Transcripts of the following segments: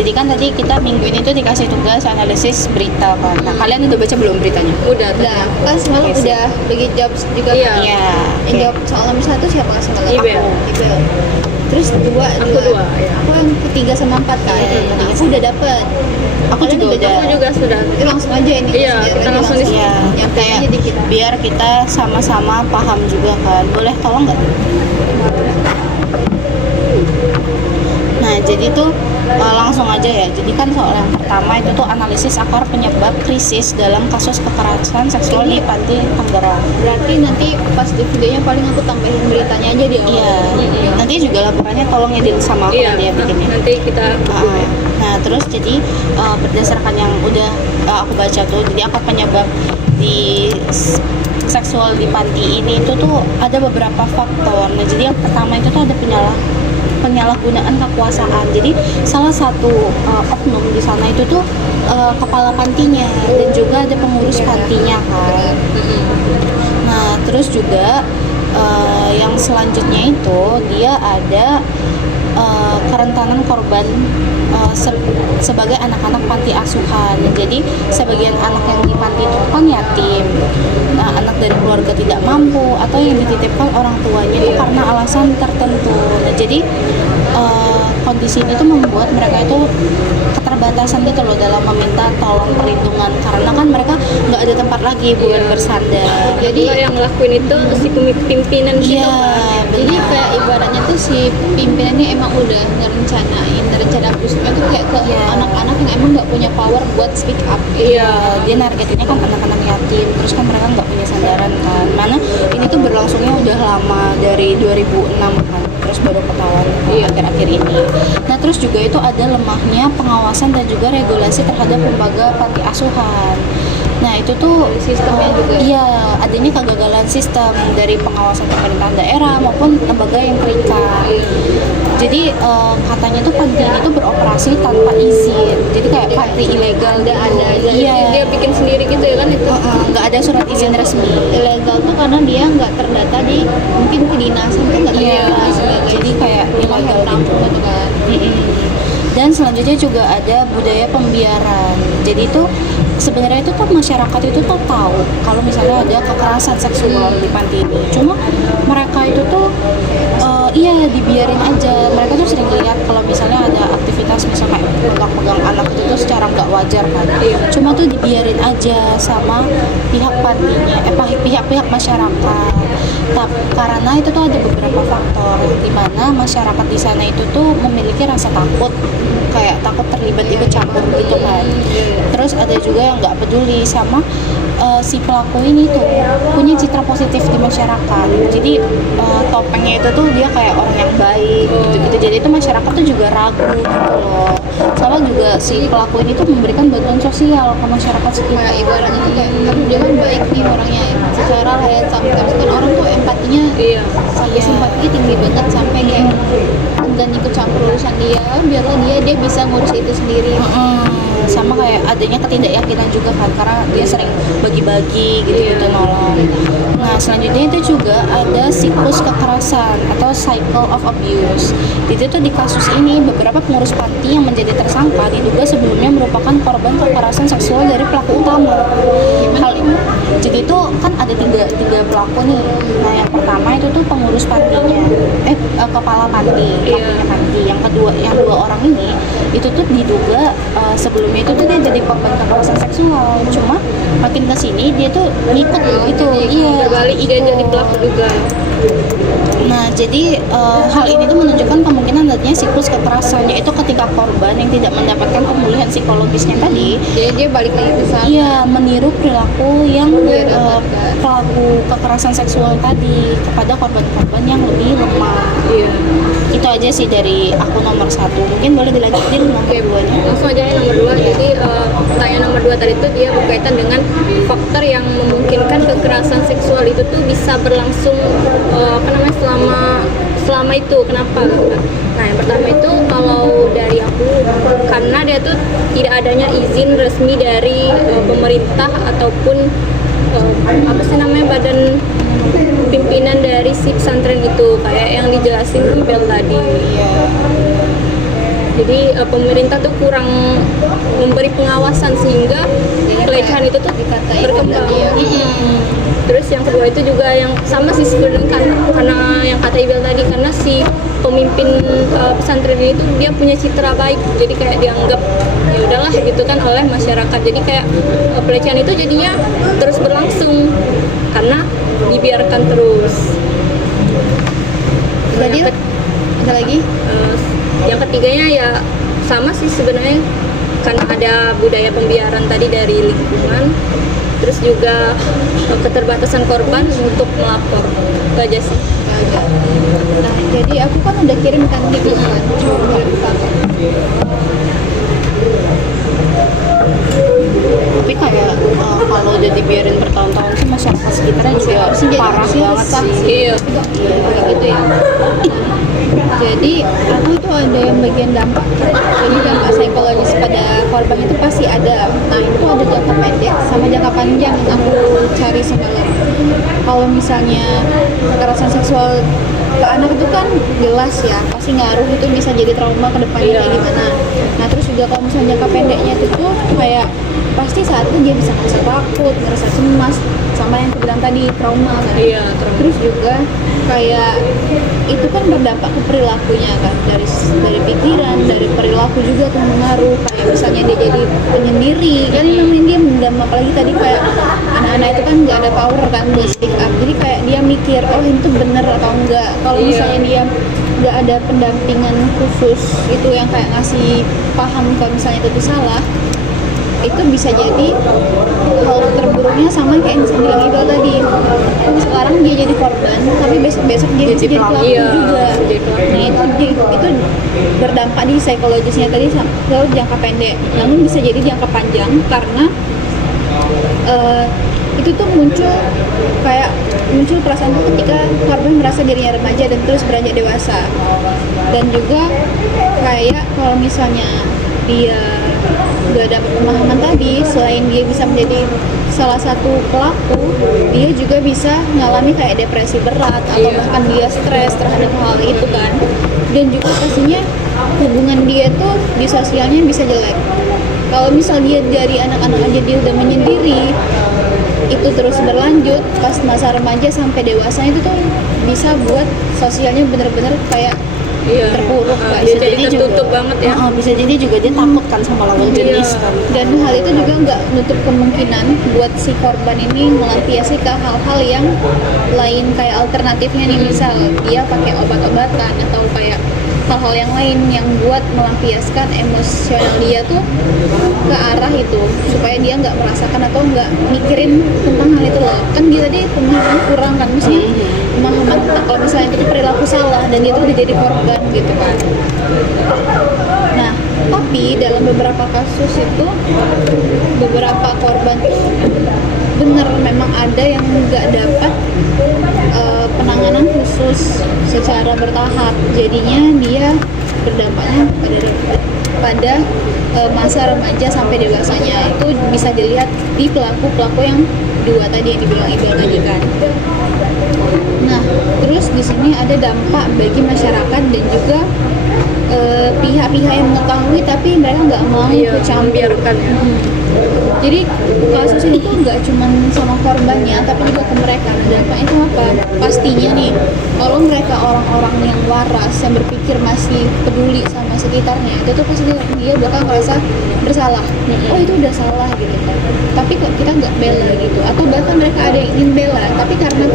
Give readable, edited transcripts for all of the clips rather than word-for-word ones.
Jadi kan tadi kita minggu ini tuh dikasih tugas analisis berita kan. Nah, kalian udah baca belum beritanya? Udah. Kan semalam Oke, udah bagi jobs juga. Iya. Iya. Yang jawab soal nomor 1 siapa semalam? Ibel. Ibel. Terus dua Aku juga. dua, ya. Aku yang ketiga sama 4 kan. Iya, Nah, aku udah dapet. Aku juga udah. Aku juga sudah. Itu langsung aja ini. Iya, kita langsung di Iya, Yang kayak aja di kita. biar kita sama-sama paham juga kan. Boleh tolong nggak? Nah, jadi tuh langsung aja ya. Jadi kan soal yang pertama itu tuh analisis akar penyebab krisis dalam kasus kekerasan seksual di Panti Tangerang. Berarti nanti pas di videonya paling aku tambahin beritanya aja di awal. Iya. Nanti juga laporannya tolong edit sama aku Iya. nanti ya bikinnya. Nanti kita Nah, terus jadi berdasarkan yang udah aku baca tuh, jadi akar penyebab di seksual di panti ini itu tuh ada beberapa faktor. Nah, jadi yang pertama itu tuh ada penyalahgunaan kekuasaan. Jadi salah satu oknum di sana itu tuh kepala pantinya dan juga ada pengurus pantinya kan. Nah, terus juga yang selanjutnya itu dia ada kerentanan korban sebagai anak-anak panti asuhan. Jadi sebagian anak yang di panti itu kan yatim, nah, anak dari keluarga tidak mampu atau yang dititipkan orang tuanya itu karena alasan tertentu. Nah, jadi kondisi ini tuh membuat mereka itu keterbatasan gitu loh dalam meminta tolong perlindungan karena kan mereka nggak ada tempat lagi buat bersandar. Jadi yang ngelakuin itu si pimpinan gitu Iya, kan. Jadi kayak ibaratnya tuh si pimpinannya emang udah rencana busuknya tuh kayak ke Iya. anak-anak yang emang nggak punya power buat speak up. Iya, dia nargetinnya kan anak-anak yatim, terus kan mereka nggak punya sandaran kan. Mana ini tuh berlangsungnya udah lama dari 2006 kan, terus baru ketahuan akhir-akhir ini. Nah, terus juga itu ada lemahnya pengawasan dan juga regulasi terhadap lembaga panti asuhan. Nah, itu tuh Sistemnya juga. Iya, adanya kegagalan sistem dari pengawasan pemerintahan daerah maupun lembaga yang terikat. Jadi katanya tuh panti ini tuh beroperasi tanpa izin. Jadi kayak panti ilegal Ada aja. Iya. Dia bikin sendiri gitu ya kan itu. Nggak ada surat izin resmi. Ilegal tuh karena dia nggak terdata di mungkin kedinasan tuh nggak Iya, terdata sebagai jadi kayak ilegal gitu. gitu kan. Dan selanjutnya juga ada budaya pembiaran. Jadi itu sebenarnya itu tuh masyarakat itu tuh tahu kalau misalnya ada kekerasan seksual di panti ini. Cuma mereka itu tuh iya dibiarin aja. Mereka tuh sering lihat kalau misalnya ada aktivitas misalnya pegang-pegang anak itu tuh secara nggak wajar kan. Cuma tuh dibiarin aja sama pihak pantinya, pihak-pihak masyarakat. Karena itu tuh ada beberapa faktor di mana masyarakat di sana itu tuh memiliki rasa takut, kayak takut terlibat ikut campur gitu kan. Terus ada juga yang nggak peduli sama si pelaku ini tuh punya citra positif di masyarakat. Jadi topengnya itu tuh dia kayak orang yang baik gitu-gitu. Jadi itu masyarakat tuh juga ragu gitu loh. Sama juga si pelaku ini tuh memberikan bantuan sosial ke masyarakat Kayak sekitar. ibaratnya tuh kayak aduh dia kan baik nih orangnya secara lihat sampai kan orang tuh empatinya Iya. sampai simpatinya tinggi banget sampai kayak dan ikut campur urusan dia biarlah dia bisa ngurus itu sendiri. Sama kayak adanya ketidakyakinan juga kan karena dia sering bagi-bagi gitu nolong. Nah, selanjutnya itu juga ada siklus kekerasan atau cycle of abuse. Jadi itu di kasus ini beberapa pengurus panti yang menjadi tersangka diduga sebelumnya merupakan korban kekerasan seksual dari pelaku utama. Hal ini jadi itu kan ada tiga pelaku nih. Nah, yang pertama itu tuh pengurus pantinya, kepala panti, pelakunya panti. Yang dua orang ini itu tuh diduga sebelumnya itu tuh dia jadi korban kekerasan seksual. Cuma makin kesini dia tuh ngikut gitu. Iya, Berbalik dia ikut. jadi pelaku juga. Nah, jadi hal ini tuh menunjukkan kemungkinan adanya siklus kekerasan, yaitu ketika korban yang tidak mendapatkan pemulihan psikologisnya tadi, Jadi dia balik lagi ke sana. iya meniru perilaku yang Dia dapatkan. pelaku kekerasan seksual tadi kepada korban-korban yang lebih lemah. Iya. Itu aja sih dari aku nomor 1. Mungkin boleh dilanjutin nomor 2-nya. Langsung aja yang nomor 2. Jadi pertanyaan nomor 2 tadi itu dia berkaitan dengan faktor yang memungkinkan kekerasan seksual itu tuh bisa berlangsung selama itu. Kenapa? Nah, yang pertama itu kalau dari aku karena dia tuh tidak adanya izin resmi dari pemerintah ataupun badan pimpinan dari si pesantren itu kayak yang dijelasin Bel tadi. Jadi pemerintah tuh kurang memberi pengawasan sehingga pelecehan itu tuh dikatain berkembang. tadi ya. Terus yang kedua itu juga yang sama sih sebenarnya karena yang kata Ibel tadi, karena si pemimpin pesantren ini tuh dia punya citra baik, jadi kayak dianggap ya udahlah gitu kan oleh masyarakat. Jadi kayak pelecehan itu jadinya terus berlangsung karena dibiarkan terus. Jadi ada lagi Yang ketiganya ya sama sih sebenarnya, karena ada budaya pembiaran tadi dari lingkungan, terus juga keterbatasan korban untuk melapor. Itu aja sih. aja. Nah, jadi aku kan udah kirim kan di grup kan, cuma kirim paket. Tapi kayak kalau udah dibiarin bertahun-tahun sih masyarakat sekitarnya juga Harusnya jadi parah harusnya banget resah sih. sih. Iya. Kayak gitu ya. Jadi aku tuh ada yang bagian dampak. Jadi dampak psikologis pada korban itu pasti ada. Nah itu ada jangka pendek sama jangka panjang yang aku cari semalam. Kalau misalnya kekerasan seksual ke anak itu kan jelas ya, pasti ngaruh, itu bisa jadi trauma ke depannya Iya. kayak gimana. Nah terus juga kalau misalnya jangka pendeknya itu tuh kayak pasti saat itu dia bisa ngerasa takut, ngerasa cemas, sama yang aku bilang tadi trauma kan. Iya, trauma. Terus juga kayak itu kan berdampak ke perilakunya kan, dari pikiran, dari perilaku juga tuh mengaruh. Kayak misalnya dia jadi penyendiri kan, namanya dia mendam, apalagi tadi kayak anak-anak itu kan nggak ada power kan buat speak up, jadi kayak dia mikir oh itu bener atau enggak. Kalau Iya. misalnya dia nggak ada pendampingan khusus itu yang kayak ngasih paham kalau misalnya itu salah, itu bisa jadi hal terburuknya sama kayak yang saya bilang Ibel tadi. Sekarang dia jadi korban, tapi besok-besok dia bisa jadi pelaku Iya, juga. jadi pelaku. Nah itu berdampak di psikologisnya tadi ke jangka pendek. Namun bisa jadi jangka panjang karena itu tuh muncul perasaan tuh ketika korban merasa dirinya remaja dan terus beranjak dewasa. Dan juga kayak kalau misalnya dia gak dapat pemahaman tadi, selain dia bisa menjadi salah satu pelaku, dia juga bisa mengalami kayak depresi berat atau Iya. bahkan dia stres terhadap hal itu kan. Dan juga pastinya hubungan dia tuh di sosialnya bisa jelek. Kalau misal dia dari anak-anak aja dia udah menyendiri, itu terus berlanjut pas masa remaja sampai dewasa, itu tuh bisa buat sosialnya bener-bener kayak Iya. terpuruk. Kak. Dia Bisa jadi jadi tertutup juga. banget ya. Bisa jadi juga dia takut kan sama lawan jenis kan. Dan hal itu juga nggak nutup kemungkinan buat si korban ini melampiasi ke hal-hal yang lain, kayak alternatifnya nih, misal dia pakai obat-obatan atau kayak hal-hal yang lain yang buat melampiaskan emosional dia tuh ke arah itu, supaya dia nggak merasakan atau nggak mikirin tentang hal itu loh. Kan dia tadi pemahaman kurang kan, maksudnya pemahaman kalau misalnya itu perilaku salah dan dia tuh udah jadi korban gitu kan. Nah, tapi dalam beberapa kasus itu beberapa korban tuh bener memang ada yang nggak dapat penanganan khusus secara bertahap, jadinya dia berdampaknya pada masa remaja sampai dewasanya. Itu bisa dilihat di pelaku-pelaku yang dua tadi yang dibilang Ibel tadi kan. Nah, terus di sini ada dampak bagi masyarakat dan juga pihak-pihak yang mengetahui tapi mereka nggak mau Iya, ikut campur. membiarkan ya. Jadi kasus ini tuh nggak cuma sama korbannya tapi juga ke mereka. Nah, dampaknya itu apa? Pastinya nih, kalau mereka orang-orang yang waras, yang berpikir masih peduli sama sekitarnya, itu tuh pasti dia bakal merasa bersalah. Oh itu udah salah gitu kan. Tapi kok kita nggak bela gitu? Atau bahkan mereka ada yang ingin bela, tapi karena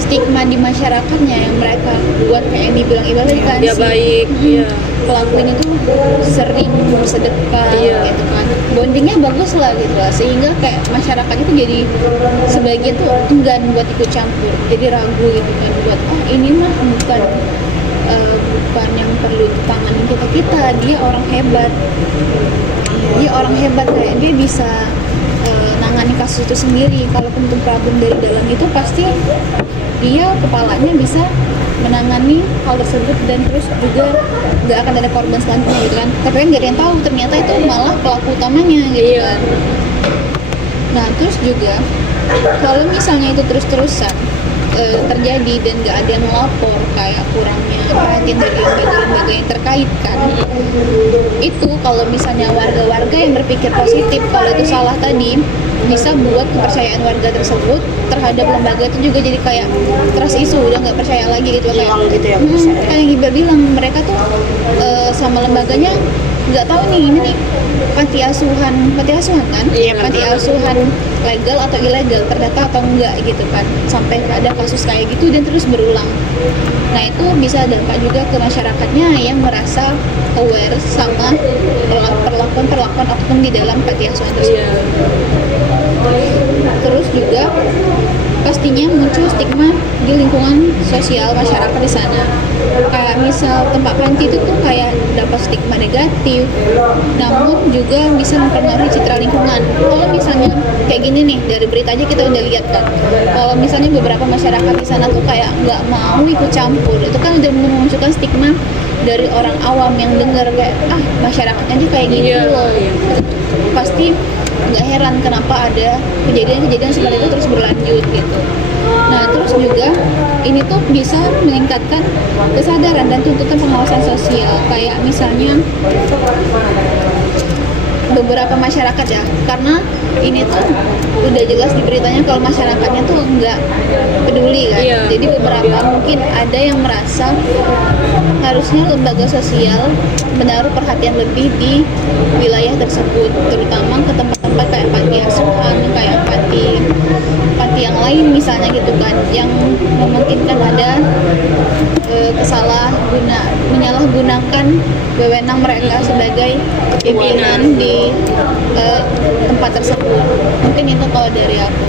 stigma di masyarakatnya yang mereka buat kayak yang dibilang Ibal tadi kan, Dia si baik, iya. pelaku ini tuh sering bersedekah Iya. gitu kan, bondingnya bagus lah gitu lah, sehingga kayak masyarakat itu jadi sebagian tuh enggan buat ikut campur, jadi ragu gitu kan, buat ini mah bukan yang perlu ditangani kita, dia orang hebat, kayak dia bisa nangani kasus itu sendiri. Kalaupun itu problem dari dalam itu pasti dia kepalanya bisa menangani hal tersebut dan terus juga nggak akan ada korban selanjutnya gitu kan. Tapi kan nggak ada yang tahu ternyata itu malah pelaku utamanya gitu Iya. kan. Nah terus juga kalau misalnya itu terus-terusan terjadi dan nggak ada yang melapor, kayak kurangnya perhatian dari lembaga-lembaga yang terkait kan. Itu kalau misalnya warga-warga yang berpikir positif kalau itu salah tadi, bisa buat kepercayaan warga tersebut terhadap lembaga itu juga jadi kayak trust issue, udah nggak percaya lagi gitu kayak Hilang gitu ya, bisa ya. kayak yang Iqbal bilang, mereka tuh sama lembaganya nggak tahu nih ini nih panti asuhan kan, Iya, panti betul. asuhan legal atau ilegal, terdata atau enggak gitu kan, sampai ada kasus kayak gitu dan terus berulang. Nah itu bisa dampak juga ke masyarakatnya yang merasa aware sama perlakuan oknum di dalam panti asuhan tersebut. Terus juga pastinya muncul stigma di lingkungan sosial masyarakat di sana. Kayak misal tempat panti itu tuh kayak dapat stigma negatif, namun juga bisa mempengaruhi citra lingkungan. Kalau misalnya kayak gini nih, dari berita aja kita udah lihat kan, kalau misalnya beberapa masyarakat di sana tuh kayak nggak mau ikut campur, itu kan udah memunculkan stigma dari orang awam yang dengar kayak masyarakatnya aja kayak gitu loh. Pasti nggak heran kenapa ada kejadian-kejadian seperti itu terus berlanjut gitu. Nah terus juga ini tuh bisa meningkatkan kesadaran dan tuntutan pengawasan sosial, kayak misalnya beberapa masyarakat ya, karena ini tuh udah jelas di beritanya kalau masyarakatnya tuh nggak peduli kan. Jadi beberapa mungkin ada yang merasa harusnya lembaga sosial menaruh perhatian lebih di wilayah tersebut, terutama ke tempat-tempat kayak panti asuhan, kayak panti yang lain misalnya gitu kan, yang memungkinkan ada menyalahgunakan wewenang mereka sebagai pimpinan di tempat tersebut. Mungkin itu kalau dari aku.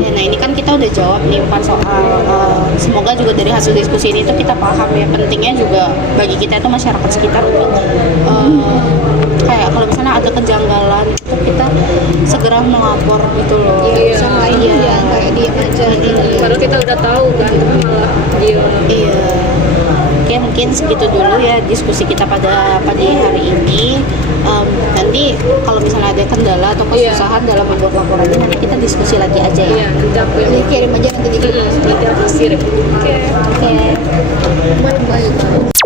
Ya, nah ini kan kita udah jawab nih Pan soal semoga juga dari hasil diskusi ini tuh kita paham ya pentingnya juga bagi kita itu masyarakat sekitar untuk kayak kalau misalnya ada kejanggalan itu kita segera melapor gitu loh. Sama lain jangan kayak diem aja gitu. Padahal kita udah tahu kan, tapi malah dia. Iya. Oke, mungkin segitu dulu ya diskusi kita pada pagi hari ini. Nanti kalau misalnya ada kendala atau kesusahan dalam membuat laporannya, nanti kita diskusi lagi aja ya. Iya, nanti aku yang Jadi kirim aja nanti di grup. tidak kasir. Oke. Oke. Bye bye.